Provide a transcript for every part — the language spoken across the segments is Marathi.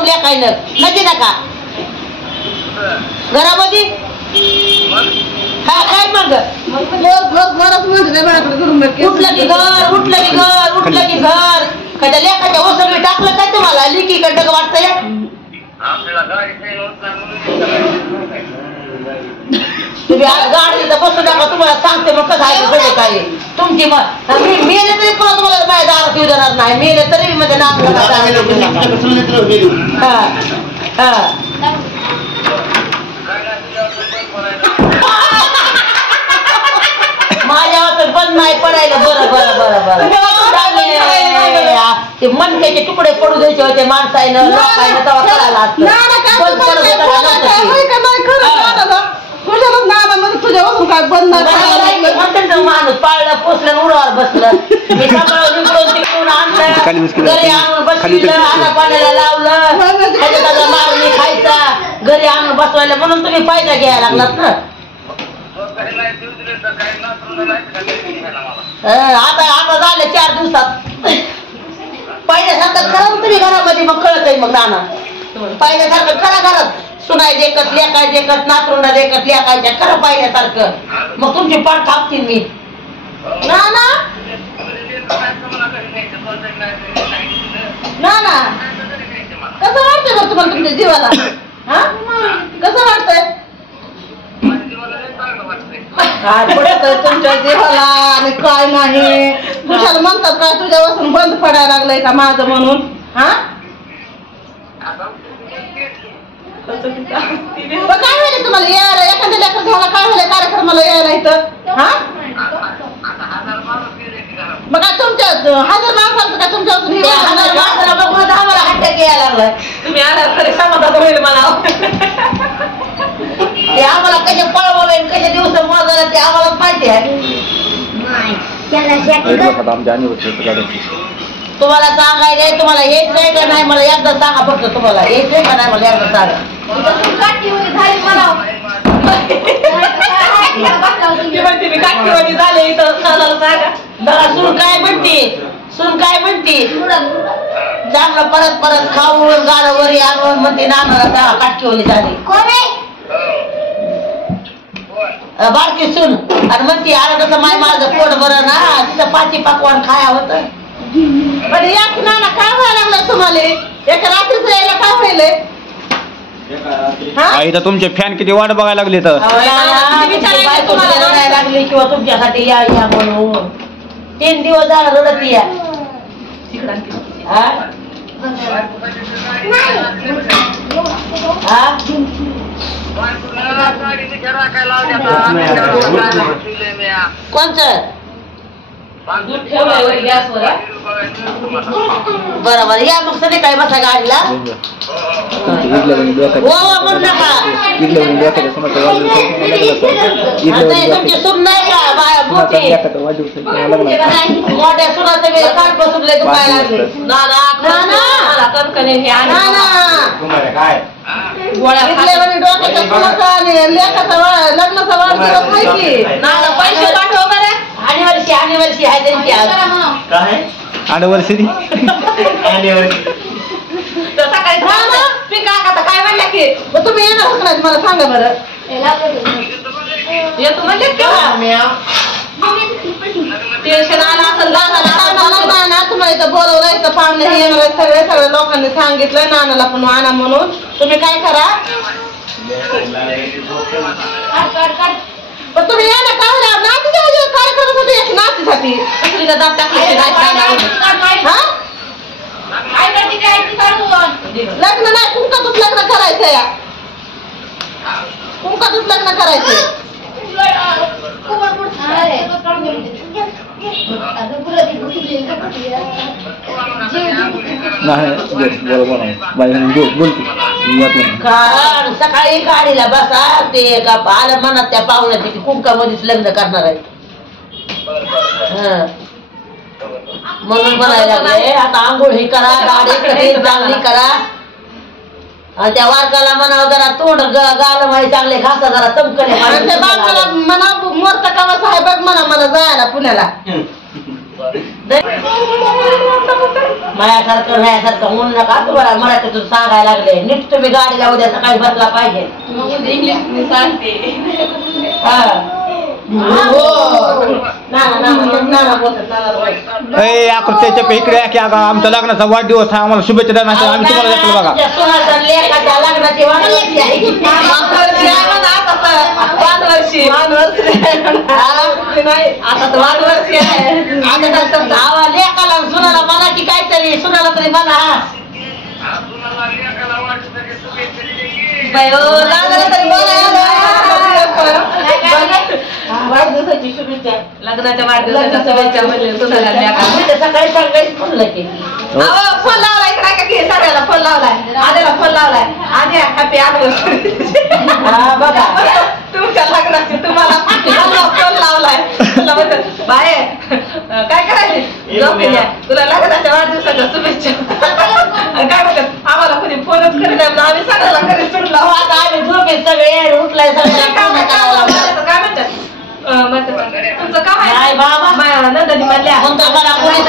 पाहून लेखायनं म्हणजे नका घरामध्ये काय मग उठलं की घर उठलं की घर उठलं की घर काय लेखाच्या ओसर टाकलं काय तुम्हाला लिकीकडं वाटतंय तुम्ही आज गाडीला बसू नका तुम्हाला सांगते मग कसं आहे सगळं काय तुमची मग मेले तरी पण तुम्हाला माझ्या दारात येऊ देणार नाही मेले तरी म्हणजे माझ्यावर बंद नाही पडायला बरं बरं बरं बरं ते मनक्याचे तुकडे पडू द्यायचे होते माणसानं लोकांना तेव्हा करायला माणूस पाळलं पोचलं उडवार बसलं घरी आणून बसलं आणा पाण्याला लावलं मारून खायचा घरी आणून बसवायला म्हणून तुम्ही फायदा घ्यायला लागलात ना आता झाले 4 दिवसात पहिल्यासारखं खरं तुम्ही घरामध्ये मग कळत आहे मग नाना पहिल्यासारखं खरा घरात सुनाय देखत लेकाय देखत नातरुंडा देखत लेकायच्या खरं पाहिल्यासारखं मग तुमची पाठ थापतील मी नाना नाना कसं वाटतंय बघ तुम्हाला तुमच्या जीवाला हा कसं वाटतंय काय पडत तुमच्या जीवाला आणि काय नाही कुशाला म्हणतात काय तुझ्यापासून बंद पडायला लागलंय का माझं म्हणून हा काय होईल तुम्हाला यायला एखाद्या लेकर झाला काय होईल कार्यक्रमाला यायला इथं हा मग काय तुमच्या 1000 माणसांचं काय तुमच्यापासून 1000 माणसाला बघून आम्हाला हट्ट यायला लागलाय तुम्ही आला तरी समाधान होईल मला ते आम्हाला कसे पळवलं कसे दिवस मोजायला ते आम्हाला माहिती आहे तुम्हाला सांगायचंय तुम्हाला यायचंय का नाही मला एकदा सांगा फक्त तुम्हाला यायचंय का नाही मला एकदा सांगा झाले इथं सून काय म्हणते सून काय म्हणते चांगलं परत परत खाऊन गाडं वरी आणून म्हणते नाना काटकीवली झाली बारकी सून आणि म्हणते अरे कसं माय माझं पोट बरं ना तिथं पाची पकवान खाया होतं पण एक नाना काय व्हायला लागलं तुम्हाला एका रात्रीच यायला काय व्हायलंय इथं तुमचे फॅन किती वाट बघायला लागले तर लागले किंवा तुमच्यासाठी या या म्हणून 3 दिवस झाला रडत या कोणतं बरोबर या मग सगळे काय बसा गाडीला म्हणू नका तुमची सून नाही का मोठ्या सुनाचं मी काट बसुरले दुखायला डोक्याच्या सुनाचा आणि लेकाचा लग्नाचा वाढदिवस माहिती पैसे पाठव बरं अनिवर्षी आहे त्यांची अनिवर्सरी काय म्हणलं की तुम्ही येणार होत मला सांगा बरं येतो म्हणजे टेन्शन आलं असेल ना तुम्हाला इथं बोलवलं इथं पाहुणे येणार सगळे सगळ्या लोकांनी सांगितलं नानाला पण आणा म्हणून तुम्ही काय करा पण तुम्ही या ना काय नातीच्या कार्यक्रम होते एक नातीसाठी दुसरीला दात टाकले लग्न नाही कुंकातच लग्न करायचं या कुंकातच लग्न करायचंय सकाळी गाडीला बसा ते का आलं म्हणत त्या पाहुण्याची कुंकामध्येच लग्न करणार आहे म्हणून म्हणायला लागले आता आंघोळ ही करा गाडी चांगली करा त्या वारकाला म्हणावं जरा तोंड गाल माही चांगले घासा जरा चमकले म्हणा मोर्त कवा साहेब बघ म्हणा मला जायला पुण्याला माझ्यासारखं ह्यासारखं म्हणून नका तुम्हाला मराठीतून सांगायला लागले. नीट तुम्ही गाडीला उद्या सकाळी बसला पाहिजे. इंग्लिश सांगते. त्याच्या इकडे या की अगं आमच्या लग्नाचा वाढदिवस आहे, आम्हाला शुभेच्छा द्या. नाही आम्ही तुम्हाला देतो बघा. लग्नाची वाढदिवशी आहे. आता तर वाढवर्षी आहे. आता लेकाला सुनाला म्हणा की काहीतरी सुनाला तरी म्हणा. वाढदिवसाची शुभेच्छा. लग्नाच्या वाढदिवसाच्या शुभेच्छा म्हणले सकाळी सकाळीच म्हणलं की फोन लावलाय काय का की सगळ्याला फोन लावलाय. आद्याला फोन लावलाय. आद्या हॅपी अॅनिव्हर्सरी. बघा तुमच्या लग्नाची तुम्हाला फोन लावलाय. बाय काय करायचे झोपेल्या तुला लग्नाच्या वाढदिवसाच्या शुभेच्छा. काय म्हणतात आम्हाला कोणी फोनच करीत आम्ही सगळ्याला घरी सुटला. आता आम्ही झोपेत सगळे उठलाय सगळ्या काय म्हणतात तुमचं काय नाही बाबा नंदनी म्हणल्या मला कोणी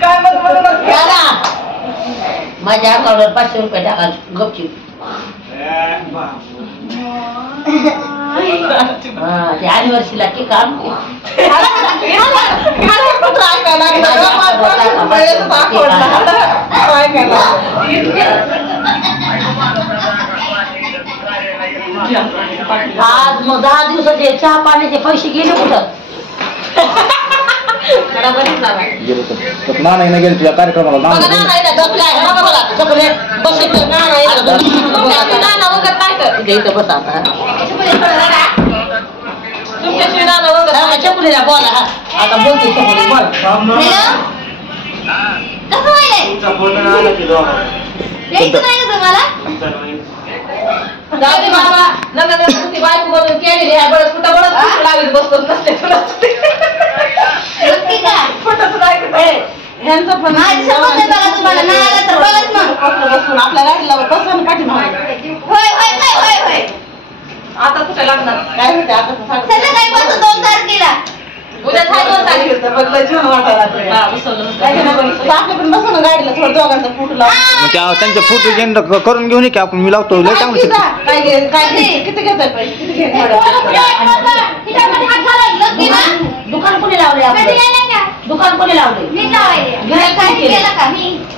काय माझ्या अकाउंटवर 500 रुपये टाका गपचीप. ते अॅनिव्हर्सरीला की काम आज मग 10 दिवसाचे चहा पाण्याचे पैसे गेले कुठं? नाही गेले तुझ्या कार्यक्रमाला. बस आता चकुलीला बोला. आता बोलते चकुली बोल. बायको बनवून केलेली आहे. बरं कुठं बरं लागली बसतो नसते ह्यांचं पण आपल्या गाडीला बसून पाठीमागे. आता कुठे लागणार काय होते आता उद्या जेवण वाटायला आपल्या पण बसव ना गाडीला थोडं दोघांचा फुट लावून त्यांचे फोटो घेऊन करून घेऊन की आपण मी लावतो. लय चांगलं किती घेताय पैसे किती दुकान कोणी लावले? दुकान कोणी लावले?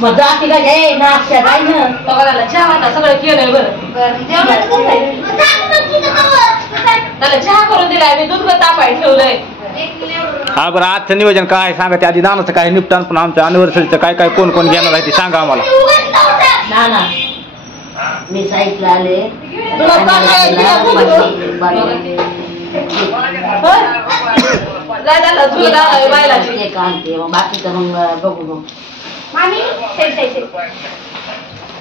मग जाती का घे नाश्ता काय ना बघायला चहा वाटा सगळं केलंय. बरं त्याला चहा करून दिलाय मी. दूध तापाय ठेवलंय. हा बरं आजचं नियोजन काय सांगा. ते आधी नानाचं काय निपटान पण आमच्या अॅनिव्हर्सरीचं काय काय कोण कोण घेणार आहे ते सांगा आम्हाला. ना मी साईटला आले बाकीचं मग बघू.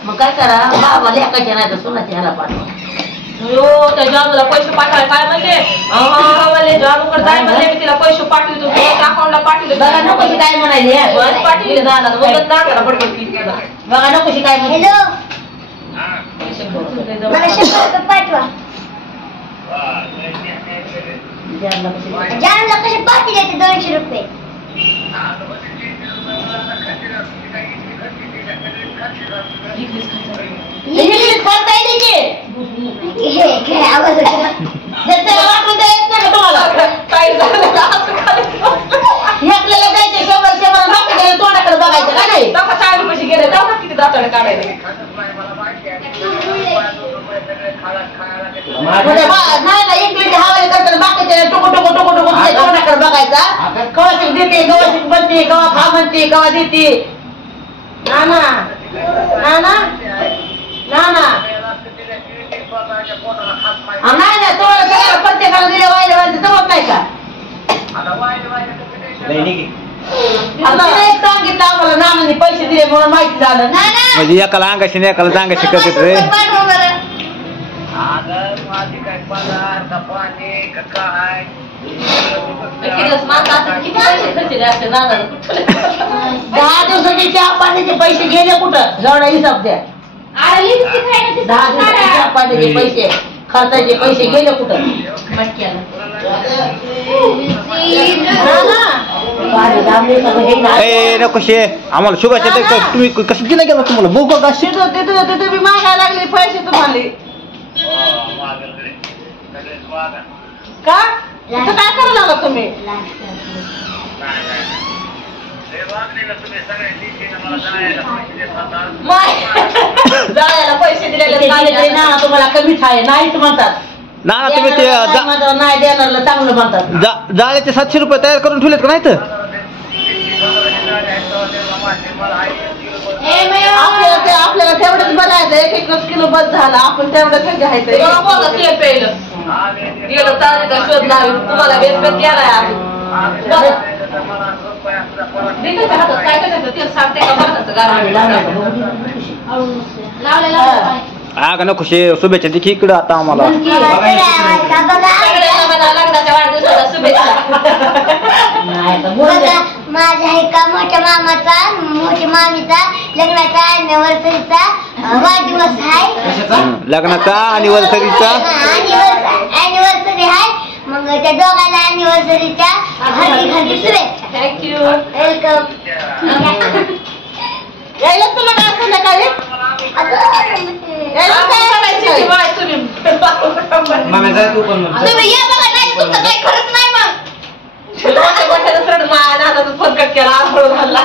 मग काय करा बाबा लेकाच्या नाही तर सोनाच्या ह्याला पाठवा. त्या जॉबला पैसे पाठवाय काय म्हणले जॉबकडे जाय म्हणले मी तिला पैसे पाठवतो अकाउंटला पाठवले. बघा नकोशी काय म्हणायले पाठवले दादा पडपड बघा नकोशी काय म्हणले. कसे पाठी 200 रुपये. इंग्लिश बोलता येते की आवाज वाटून येत नाही का तुम्हाला? आपल्याला जायचे 100 बाकीच्या तोंडाकडे बघायचं का नाही? 40 रुपये गेले जाऊ किती दाताडे काढायला. नाही इंग्लिश हवाई करताना बाकीच्या टोको टोको टोको टोको तोंडाकडे बघायचा. कवा देते कवा बनते कवा खा म्हणते कवा देते. ना ना ना ना नाही ना तो प्रत्येकाला दिले वायले वायले जमत नाही का? सांगितलं आम्हाला नानांनी पैसे दिले म्हणून माहिती झालं. म्हणजे एकाला अंगाशी नाही एकाला जांगाशी करत रे. किती पैसे खर्चले असते दादा? 10 दिवसाचे चहा पाण्याचे पैसे गेले कुठं? जेवढा हिसाब द्या. 10 दिवसाचे चहा पाण्याचे पैसे खर्चाचे पैसे गेले कुठं ए नको शे आम्हाला शुभेच्छा द्या तुम्ही कशी दिला गेला तुम्हाला बघू का तुम्ही मागायला लागले पैसे तुम्हाला का इथं काय करायला लागला तुम्ही जायला पैसे दिलेले ना तुम्हाला कमीच आहे नाहीच म्हणतात ना तुम्ही ते नाही देणारला चांगलं म्हणतात जाळ्याचे 700 रुपये तयार करून ठेवलेत का नाही तर आपल्याला तेवढंच बनायचं 1-1 किलो बस झाला आपण तेवढंच घ्यायचं ते पेलं गेलं चालेल शोध लावून तुम्हाला बेसपेट गेलाय काय करायचं ते सांगते का भाताचं हा का नको शे शुभेच्छा देखी इकडं आता आम्हाला लग्नाच्या वाढदिवसाला शुभेच्छा माझ्या एका मोठ्या मामाचा मोठ्या मामीचा लग्नाचा अॅनिव्हर्सरीचा वाढदिवस आहे लग्नाचा अॅनिव्हर्सरीचा अॅनिव्हर्सरी आहे मग त्या दोघांना अॅनिव्हर्सरीच्या हार्दिक शुभेच्छा थँक्यू वेलकम यायला तुला काय संध्याकाळी तुम्ही या बघा नाही तुमचं काही खरंच नाही मग फोन कट केला आळू घालला